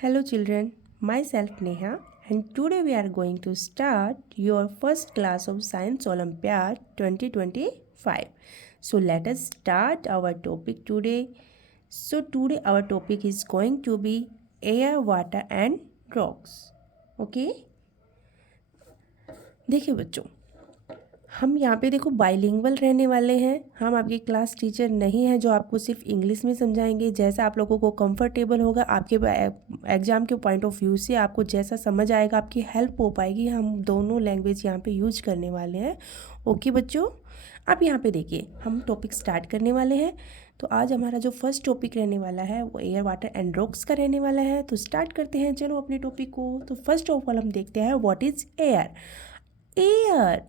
Hello children, myself Neha and today we are going to start your first class of Science Olympiad 2025. So let us start our topic today. So today our topic is going to be air, water and rocks. Okay? देखिए बच्चों, हम यहाँ पे देखो bilingual रहने वाले हैं। हम आपके क्लास टीचर नहीं हैं जो आपको सिर्फ इंग्लिश में समझाएंगे। जैसा आप लोगों को कंफर्टेबल होगा, आपके एग्ज़ाम के पॉइंट ऑफ व्यू से आपको जैसा समझ आएगा, आपकी हेल्प हो पाएगी। हम दोनों लैंग्वेज यहाँ पे यूज करने वाले हैं। ओके बच्चों, अब यहाँ पे देखिए हम टॉपिक स्टार्ट करने वाले हैं। तो आज हमारा जो फर्स्ट टॉपिक रहने वाला है वो एयर, वाटर एंड रॉक्स का रहने वाला है। तो स्टार्ट करते हैं चलो अपने टॉपिक को। तो फर्स्ट ऑफ ऑल हम देखते हैं what is air. Air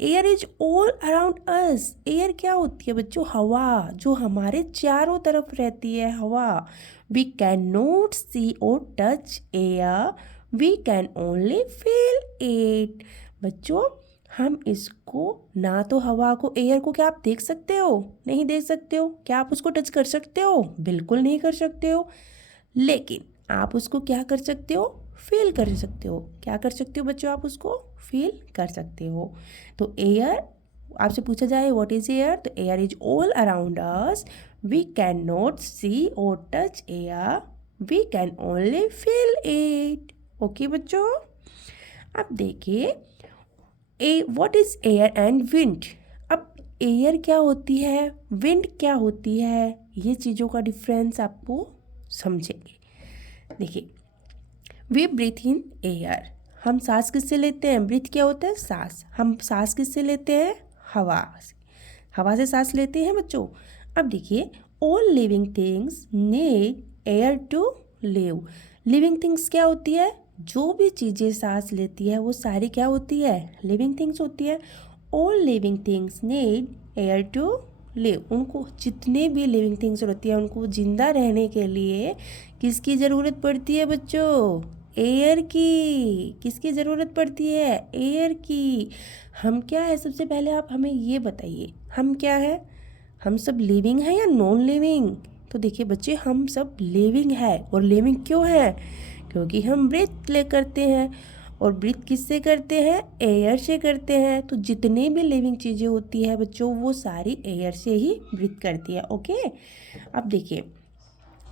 air is all around us. Air क्या होती है बच्चों? हवा, जो हमारे चारों तरफ रहती है, हवा। वी कैन नॉट सी और touch air, we can only feel it. बच्चों, हम इसको ना तो हवा को, एयर को क्या आप देख सकते हो? नहीं देख सकते हो। क्या आप उसको टच कर सकते हो? बिल्कुल नहीं कर सकते हो। लेकिन आप उसको क्या कर सकते हो? फील कर सकते हो। क्या कर सकते हो बच्चों? आप उसको फील कर सकते हो। तो एयर, आपसे पूछा जाए व्हाट इज एयर, तो air is all around us. We can not see और touch air, we can only feel it. Okay बच्चों, अब देखिए what is air and wind. अब एयर क्या होती है, विंड क्या होती है, ये चीज़ों का डिफरेंस आपको समझेंगे। देखिए, वी ब्रीथ इन एयर। हम सांस किससे लेते हैं? ब्रीथ क्या होता है? सांस। हम सांस किससे लेते हैं? हवा से। हवा से सांस लेते हैं बच्चों। अब देखिए, all living things need air to live. Living things क्या होती है? जो भी चीज़ें सांस लेती है वो सारी क्या होती है? लिविंग थिंग्स होती है। All living things need air to live. उनको जितने भी लिविंग थिंग्स होती है उनको ज़िंदा रहने के लिए किसकी ज़रूरत पड़ती है बच्चों? एयर की। किसकी ज़रूरत पड़ती है? एयर की। हम क्या है, सबसे पहले आप हमें ये बताइए, हम क्या है? हम सब लिविंग है या नॉन लिविंग? तो देखिए बच्चे, हम सब लिविंग है। और लिविंग क्यों है? क्योंकि हम ब्रीथ ले करते हैं। और ब्रीथ किससे करते हैं? एयर से करते हैं। तो जितने भी लिविंग चीज़ें होती है बच्चों, वो सारी एयर से ही ब्रीथ करती है। ओके, अब देखिए,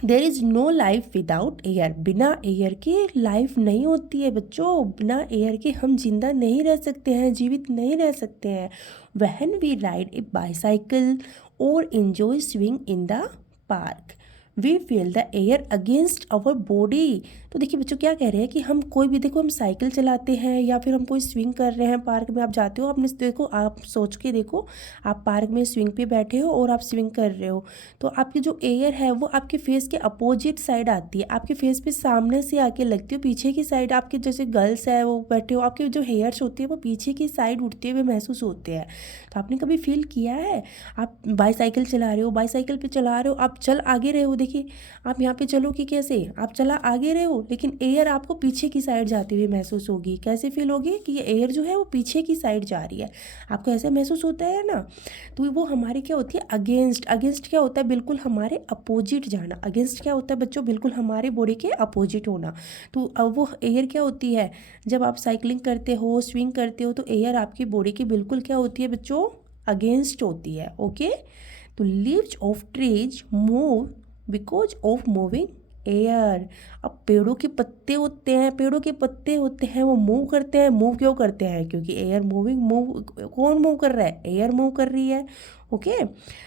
there is no life without air. बिना एयर के लाइफ नहीं होती है बच्चों। बिना एयर के हम जिंदा नहीं रह सकते हैं, जीवित नहीं रह सकते हैं। When we ride a bicycle और enjoy swing in the park, we feel the air against our body. तो देखिए बच्चों, क्या कह रहे हैं कि हम कोई भी, देखो हम साइकिल चलाते हैं या फिर हम कोई स्विंग कर रहे हैं, पार्क में आप जाते हो, आपने देखो, आप सोच के देखो, आप पार्क में स्विंग पे बैठे हो और आप स्विंग कर रहे हो, तो आपकी जो एयर है वो आपके फेस के अपोजिट साइड आती है, आपके फेस पे सामने से आके लगती है। पीछे की साइड आपके जैसे गर्ल्स है वो बैठे हो, आपके जो हेयर्स होती है वो पीछे की साइड उठते हुए महसूस होते हैं। तो आपने कभी फील किया है? आप बाईसाइकिल चला रहे हो, बाईसाइकिल पे चला रहे हो, आप चल आगे रहे हो, देखिए आप यहाँ पे चलो कि कैसे आप चला आगे रहे हो, लेकिन एयर आपको पीछे की साइड जाती हुई महसूस होगी। कैसे फील होगी कि ये एयर जो है वो पीछे की साइड जा रही है, आपको ऐसा महसूस होता है ना? तो वो हमारी क्या होती है? अगेंस्ट। अगेंस्ट क्या होता है? बिल्कुल हमारे अपोजिट जाना। अगेंस्ट क्या होता है बच्चों? बिल्कुल हमारे बॉडी के अपोजिट होना। तो अब वो एयर क्या होती है? जब आप साइकिलिंग करते हो, स्विंग करते हो, तो एयर आपकी बॉडी की बिल्कुल क्या होती है बच्चों? अगेंस्ट होती है। ओके, तो leaves of trees move because of moving air. अब पेड़ों के पत्ते होते हैं, पेड़ों के पत्ते होते हैं, वो मूव करते हैं। मूव क्यों करते हैं? क्योंकि एयर मूविंग। मूव कौन मूव कर रहा है? एयर मूव कर रही है। ओके,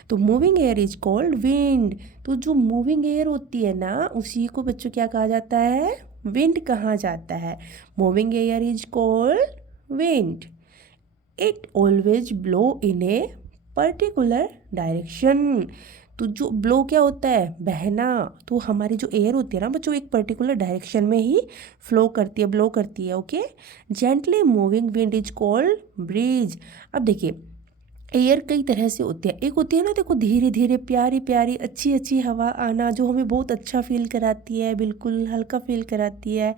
तो moving air is called wind. तो जो मूविंग एयर होती है ना, उसी को बच्चों क्या कहा जाता है? विंड कहा जाता है। Moving air is called wind. It always blow in a particular direction. तो जो ब्लो क्या होता है? बहना। तो हमारी जो एयर होती है ना बच्चों, एक पर्टिकुलर डायरेक्शन में ही फ्लो करती है, ब्लो करती है। Okay, gently moving wind is called breeze. अब देखिए, एयर कई तरह से होती है। एक होती है ना, देखो धीरे धीरे प्यारी प्यारी अच्छी अच्छी हवा आना, जो हमें बहुत अच्छा फील कराती है, बिल्कुल हल्का फील कराती है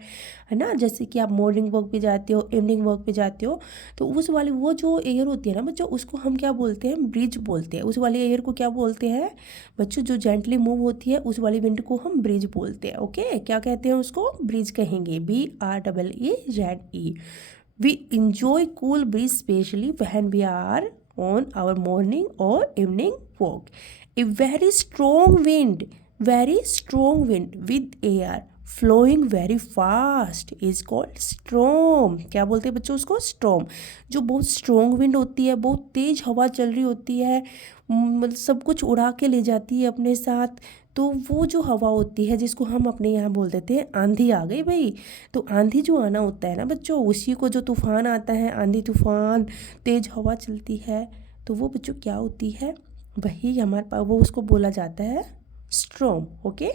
ना। जैसे कि आप मॉर्निंग वॉक पे जाते हो, इवनिंग वॉक पे जाते हो, तो उस वाली वो जो एयर होती है ना बच्चों, उसको हम क्या बोलते हैं, ब्रीज बोलते हैं। उस वाली एयर को क्या बोलते हैं बच्चों, जो जेंटली मूव होती है उस वाली विंड को हम ब्रीज बोलते हैं। ओके, क्या कहते हैं उसको, ब्रीज कहेंगे, BREEZE। We enjoy cool breeze especially when we are on our morning or evening walk. A very strong wind with air flowing very fast is called storm. क्या बोलते हैं बच्चों उसको, storm। जो बहुत स्ट्रॉन्ग विंड होती है, बहुत तेज हवा चल रही होती है, मतलब सब कुछ उड़ा के ले जाती है अपने साथ, तो वो जो हवा होती है जिसको हम अपने यहाँ बोल देते हैं आंधी आ गई भाई। तो आंधी जो आना होता है ना बच्चों, उसी को जो तूफान आता है, आंधी तूफान, तेज हवा चलती है, तो वो बच्चों क्या होती है, वही हमारे पास वो उसको बोला जाता है storm. Okay,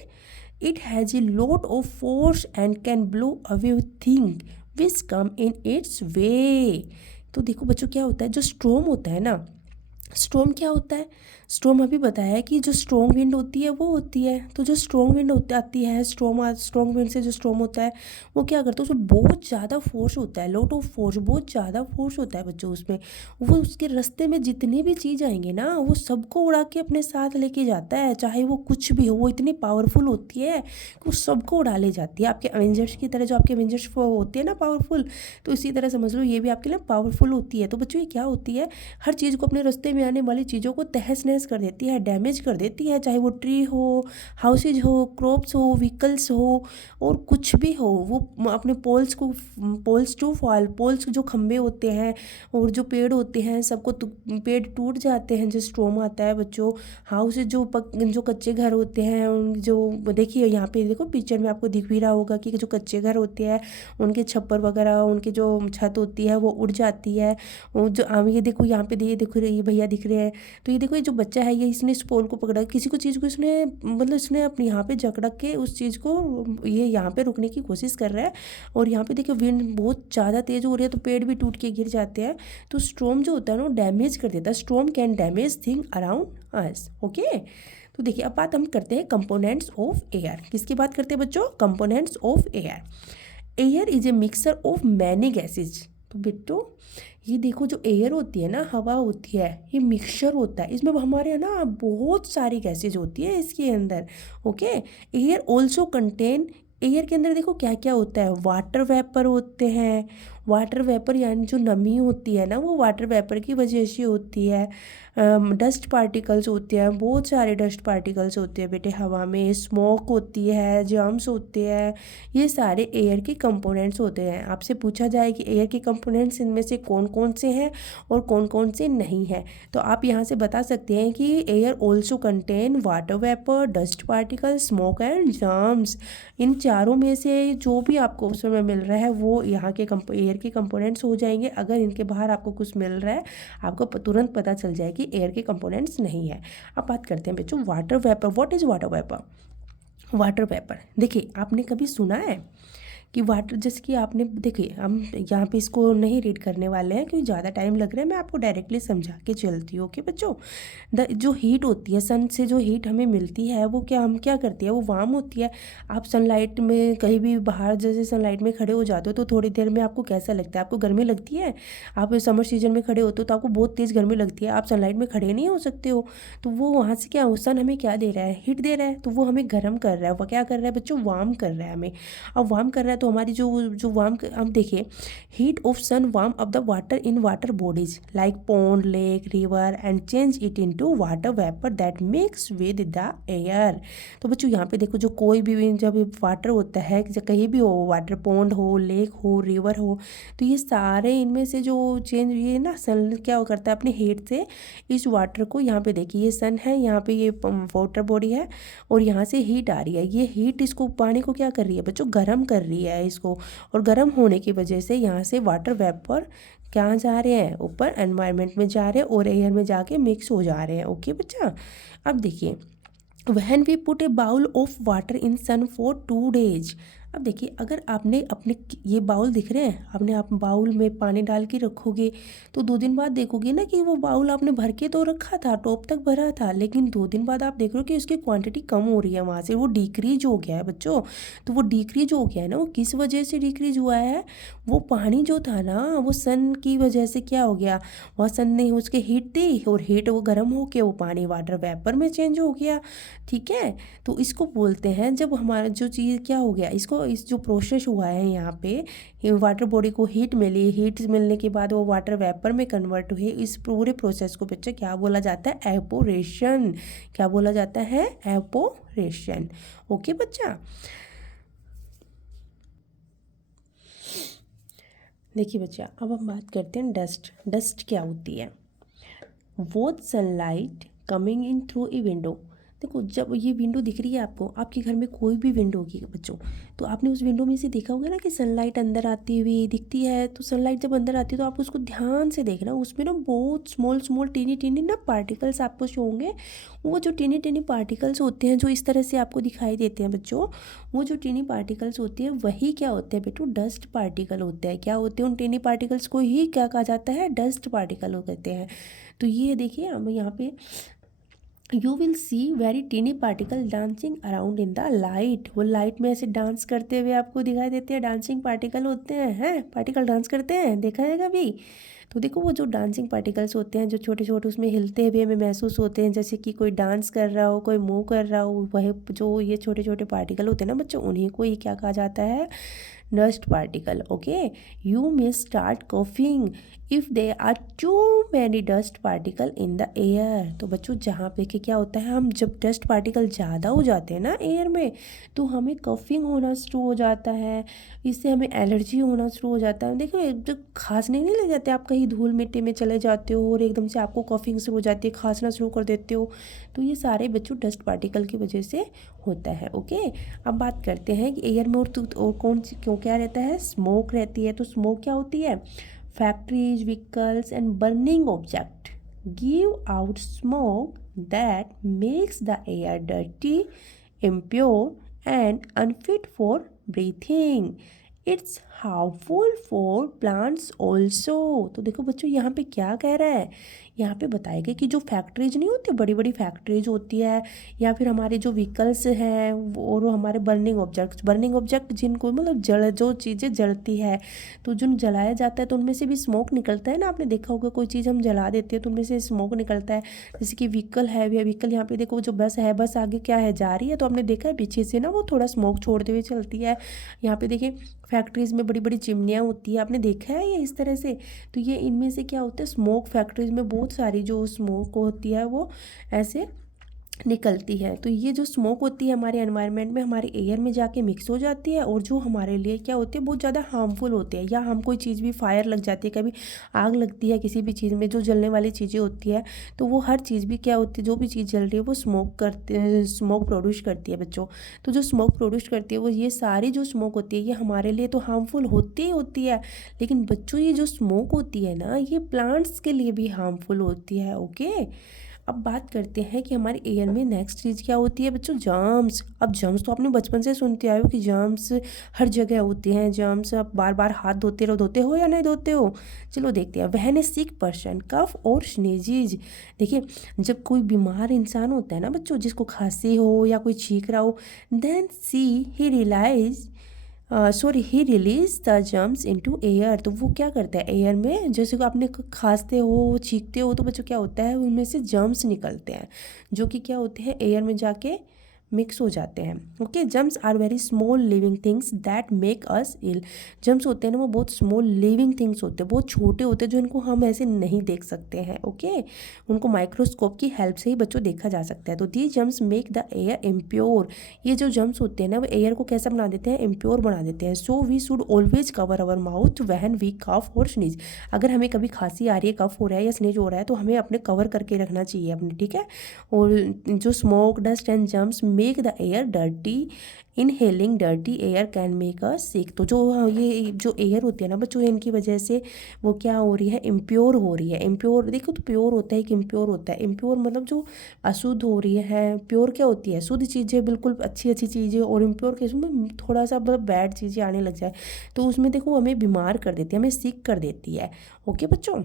it has a lot of force and can blow away thing which come in its way. तो देखो बच्चों क्या होता है, जो स्ट्रॉम होता है ना, स्टॉर्म क्या होता है, स्टॉर्म अभी बताया है कि जो स्ट्रॉन्ग विंड होती है वो होती है। तो जो स्ट्रॉन्ग विंड होती आती है, स्ट्रॉन्ग विंड से जो स्टॉर्म होता है वो क्या करता है, उसमें बहुत ज़्यादा फोर्स होता है, लॉट ऑफ फोर्स, बहुत ज़्यादा फोर्स होता है बच्चों उसमें। वो उसके रास्ते में जितनी भी चीज़ आएंगे ना, वो सबको उड़ा के अपने साथ लेके जाता है, चाहे वो कुछ भी हो। वो इतनी पावरफुल होती है कि वो सबको उड़ा ले जाती है, आपके एवेंजर्स की तरह। जो आपके एवेंजर्स होती है ना पावरफुल, तो इसी तरह समझ लो ये भी आपके लिए पावरफुल होती है। तो बच्चों ये क्या होती है, हर चीज़ को अपने रास्ते में आने वाली चीज़ों को तहस नहस कर देती है, डैमेज कर देती है, चाहे वो ट्री हो, हाउसेज हो, क्रॉप्स हो, व्हीकल्स हो, और कुछ भी हो। वो अपने पोल्स को, पोल्स टू फॉल, पोल्स जो खंबे होते हैं और जो पेड़ होते हैं सबको पेड़ टूट जाते हैं जो स्टॉर्म आता है बच्चों। हाउस जो कच्चे घर होते हैं जो देखिए यहाँ पे देखो पिक्चर में आपको दिख भी रहा होगा कि जो कच्चे घर होते हैं उनके छप्पर वगैरह, उनकी जो छत होती है वो उड़ जाती है। और जो ये देखो यहाँ पे ये देखो ये भैया दिख रहे हैं, तो ये देखो ये जो बच्चा है, ये इसने इस पोल को पकड़ा, किसी को चीज़ को इसने मतलब इसने अपने यहाँ पे जकड़ के उस चीज़ को ये यहाँ पे रुकने की कोशिश कर रहा है। और यहाँ पे देखो विंड बहुत ज़्यादा तेज़ हो रही है, तो पेड़ भी टूट के गिर जाते हैं। तो स्टॉर्म जो होता है ना वो डैमेज कर देता है, storm can damage thing around us. Okay, तो देखिए अब बात हम करते हैं कंपोनेंट्स ऑफ एयर। किसकी बात करते हैं बच्चों, components of air. Air is a mixture of many gases. तो बेटो ये देखो जो एयर होती है ना, हवा होती है, ये मिक्सचर होता है, इसमें हमारे ना बहुत सारी गैसेज होती है इसके अंदर। Okay, air also contain, air के अंदर देखो क्या क्या होता है, वाटर वेपर होते हैं। वाटर वेपर यानी जो नमी होती है ना, वो वाटर वेपर की वजह से होती है। डस्ट पार्टिकल्स होते हैं, बहुत सारे डस्ट पार्टिकल्स होते हैं बेटे हवा में। स्मोक होती है, जर्म्स होते हैं, ये सारे एयर के कंपोनेंट्स होते हैं। आपसे पूछा जाए कि एयर के कंपोनेंट्स इनमें से कौन कौन से हैं और कौन कौन से नहीं हैं, तो आप यहाँ से बता सकते हैं कि air also contain water vapour, dust particle, smoke and germs. इन चारों में से जो भी आपको उस समय मिल रहा है वो यहाँ के एयर के कंपोनेंट्स हो जाएंगे। अगर इनके बाहर आपको कुछ मिल रहा है, आपको तुरंत पता चल जाए कि एयर के कंपोनेंट्स नहीं है। अब बात करते हैं बच्चों water vapour. What is water vapour? Water vapour देखिए, आपने कभी सुना है कि वाटर, जैसे कि आपने देखिए, हम यहाँ पे इसको नहीं रीड करने वाले हैं क्योंकि ज़्यादा टाइम लग रहा है, मैं आपको डायरेक्टली समझा के चलती हूँ। ओके बच्चों, जो हीट होती है, सन से जो हीट हमें मिलती है वो हम क्या करती है, वो वार्म होती है। आप सनलाइट में कहीं भी बाहर जैसे सनलाइट में खड़े हो जाते हो तो थोड़ी देर में आपको कैसा लगता है, आपको गर्मी लगती है। आप समर सीजन में खड़े होते हो तो आपको बहुत तेज़ गर्मी लगती है, आप सनलाइट में खड़े नहीं हो सकते हो। तो वो वहाँ से क्या, सन हमें क्या दे रहा है, हीट दे रहा है, तो वो हमें गर्म कर रहा है। वो क्या कर रहा है बच्चों, वार्म कर रहा है हमें। अब वार्म कर रहा है तो हमारी जो वार्म, हम देखिए, heat of sun warm up the water in water bodies like pond, lake, river and change it into water vapour that mix with the air. तो बच्चों यहाँ पे देखो, जो कोई भी जब वाटर होता है, कहीं भी हो, वाटर पॉन्ड हो, लेक हो, रिवर हो, तो ये सारे इनमें से जो चेंज, ये ना सन क्या करता है अपने हीट से इस वाटर को, यहाँ पे देखिए ये सन है, यहाँ पे ये वाटर बॉडी है और यहाँ से हीट आ रही है। ये हीट इसको, पानी को क्या कर रही है बच्चों, गर्म कर रही है इसको, और गर्म होने की वजह से यहाँ से वाटर वेपर कहाँ जा रहे हैं, ऊपर एनवायरनमेंट में जा रहे हैं और एयर में जाके मिक्स हो जा रहे हैं। ओके बच्चा, अब देखिए, when we put a bowl of water in sun for 2 days, अब देखिए, अगर आपने अपने ये बाउल दिख रहे हैं, आपने आप बाउल में पानी डाल के रखोगे तो 2 दिन बाद देखोगे ना कि वो बाउल आपने भर के तो रखा था, टॉप तक भरा था, लेकिन 2 दिन बाद आप देख रहे हो कि उसकी क्वांटिटी कम हो रही है, वहाँ से वो डिक्रीज हो गया है बच्चों। तो वो डिक्रीज हो गया है ना, वो किस वजह से डिक्रीज हुआ है? वो पानी जो था ना, वो सन की वजह से क्या हो गया, वहाँ सन ने उसके हीट दी और हीट वो गर्म होके वो पानी वाटर वेपर में चेंज हो गया। ठीक है, तो इसको बोलते हैं, जब हमारा जो चीज़ क्या हो गया, इसको इस जो प्रोसेस हुआ है यहाँ पे, वाटर बॉडी को हीट मिली, हीट मिलने के बाद वो वाटर वेपर में कन्वर्ट हुए, इस पूरे प्रोसेस को बच्चे क्या बोला जाता है? एपोरेशन। क्या बोला जाता है? एपोरेशन। ओके बच्चा, देखिए बच्चा, अब हम बात करते हैं डस्ट। डस्ट क्या होती है? Both sunlight coming in through a window. देखो, जब ये विंडो दिख रही है आपको, आपके घर में कोई भी विंडो होगी बच्चों, तो आपने उस विंडो में से देखा होगा ना कि सनलाइट अंदर आती हुई दिखती है। तो सनलाइट जब अंदर आती है तो आप उसको ध्यान से देखना, उसमें ना बहुत स्मॉल स्मॉल टीनी टीनी ना पार्टिकल्स आपको शो होंगे। वो जो टीनी टीनी पार्टिकल्स होते हैं जो इस तरह से आपको दिखाई देते हैं बच्चों, वो जो टीनी पार्टिकल्स होती है वही क्या होते हैं बेटू? डस्ट पार्टिकल होते हैं। क्या होते हैं? उन टीनी पार्टिकल्स को ही क्या कहा जाता है? डस्ट पार्टिकल कहते हैं। तो ये देखिए, हम यहाँ पे you will see very tiny particle dancing around in the light. वो लाइट में ऐसे डांस करते हुए आपको दिखाई देते हैं, डांसिंग पार्टिकल होते हैं पार्टिकल डांस करते हैं, देखा है कभी? तो देखो, वो जो डांसिंग पार्टिकल्स होते हैं जो छोटे छोटे, उसमें हिलते हुए हमें महसूस होते हैं, जैसे कि कोई डांस कर रहा हो, कोई मूव कर रहा हो, वह जो ये छोटे छोटे पार्टिकल होते हैं ना बच्चों, उन्हीं को ही क्या कहा जाता है? Dust particle. Okay, you may start coughing if they are too many dust particle in the air. तो बच्चों, जहाँ पे कि क्या होता है, हम जब डस्ट पार्टिकल ज़्यादा हो जाते हैं ना एयर में, तो हमें कफिंग होना शुरू हो जाता है, इससे हमें एलर्जी होना शुरू हो जाता है। देखो, जब खांसने नहीं लग जाते, आप कहीं धूल मिट्टी में चले जाते हो और एकदम से आपको कफिंग शुरू हो जाती है, खांसना शुरू कर देते हो, तो ये सारे बच्चों डस्ट पार्टिकल की वजह से होता है। ओके, अब बात करते हैं कि एयर में और कौन सी क्यों क्या रहता है? स्मोक रहती है। तो स्मोक क्या होती है? Factories, vehicles and burning object give out smoke that makes the air dirty, impure and unfit for breathing. It's harmful for plants also. तो देखो बच्चों, यहाँ पे क्या कह रहा है? यहाँ पे बताया गया कि जो फैक्ट्रीज नहीं होती, बड़ी बड़ी फैक्ट्रीज होती है, या फिर हमारे जो व्हीकल्स हैं और हमारे बर्निंग ऑब्जेक्ट जिनको मतलब जल जो चीज़ें जलती है, तो जो जलाया जाता है तो उनमें से भी स्मोक निकलता है ना। आपने देखा होगा कोई चीज़ हम जला देते हैं तो उनमें से स्मोक निकलता है। जैसे कि व्हीकल है, व्हीकल यहाँ पे देखो, जो बस है, बस आगे क्या है, जा रही है, तो आपने देखा है पीछे से ना वो थोड़ा स्मोक छोड़ते हुए चलती है। यहाँ पे देखिए, फैक्ट्रीज़ में बड़ी बड़ी चिमनियाँ होती है, आपने देखा है ये इस तरह से। तो ये इनमें से क्या होता है? स्मोक फैक्ट्रीज़ में बहुत सारी जो स्मोक होती है वो ऐसे निकलती है। तो ये जो स्मोक होती है हमारे एनवायरनमेंट में, हमारे एयर में जाके मिक्स हो जाती है, और जो हमारे लिए क्या होती है, बहुत ज़्यादा हार्मफुल होते हैं। या हम कोई चीज़ भी, फायर लग जाती है, कभी आग लगती है किसी भी चीज़ में, जो जलने वाली चीज़ें होती है, तो वो हर चीज़ भी क्या होती है, जो भी चीज़ जल रही है वो स्मोक प्रोड्यूस करती है बच्चों। तो जो स्मोक प्रोड्यूस करती है वो, ये सारी जो स्मोक होती है ये हमारे लिए तो हार्मफुल होती ही होती है, लेकिन बच्चों ये जो स्मोक होती है ना, ये प्लांट्स के लिए भी हार्मफुल होती है। ओके, अब बात करते हैं कि हमारे एयर में नेक्स्ट चीज़ क्या होती है बच्चों? जर्म्स। अब जर्म्स तो आपने बचपन से सुनते आए हो कि जर्म्स हर जगह होते हैं। जर्म्स आप बार बार हाथ धोते हो या नहीं धोते हो? चलो देखते हैं। व्हेन ए सिक पर्सन कफ और स्नीजेज। देखिए, जब कोई बीमार इंसान होता है ना बच्चों, जिसको खांसी हो या कोई छींक रहा हो, then he release the germs into air. तो वो क्या करता है एयर में, जैसे कि आपने खांसते हो, छींकते हो, तो बच्चों क्या होता है, उनमें से जर्म्स निकलते हैं, जो कि क्या होते हैं, एयर में जाके मिक्स हो जाते हैं। Okay, germs are very small living things that make us ill. Germs होते हैं ना, वो बहुत स्मॉल लिविंग थिंग्स होते हैं, बहुत छोटे होते हैं, जो इनको हम ऐसे नहीं देख सकते हैं। ओके, उनको माइक्रोस्कोप की हेल्प से ही बच्चों देखा जा सकता है। तो the germs make the air impure. ये जो जर्म्स होते हैं ना, वो एयर को कैसा बना देते हैं? इम्प्योर बना देते हैं। So we should always cover our mouth when we cough और स्नीज। अगर हमें कभी खांसी आ रही है, कफ हो रहा है या स्नीज हो रहा है, तो हमें अपने कवर करके रखना चाहिए अपने, ठीक है। और जो smoke, dust and germs make the air dirty, inhaling dirty air can make us sick. तो जो ये जो एयर होती है ना बच्चों, इनकी वजह से वो क्या हो रही है, इम्प्योर हो रही है। इम्प्योर देखो, तो प्योर होता है कि इम्प्योर होता है। इम्प्योर मतलब जो अशुद्ध हो रही है, प्योर क्या होती है, शुद्ध चीज़ें, बिल्कुल अच्छी अच्छी चीज़ें, और इम्प्योर केस में थोड़ा सा मतलब बैड चीज़ें आने लग जाए तो उसमें देखो हमें बीमार कर देती है, हमें सिक कर देती है। ओके बच्चों।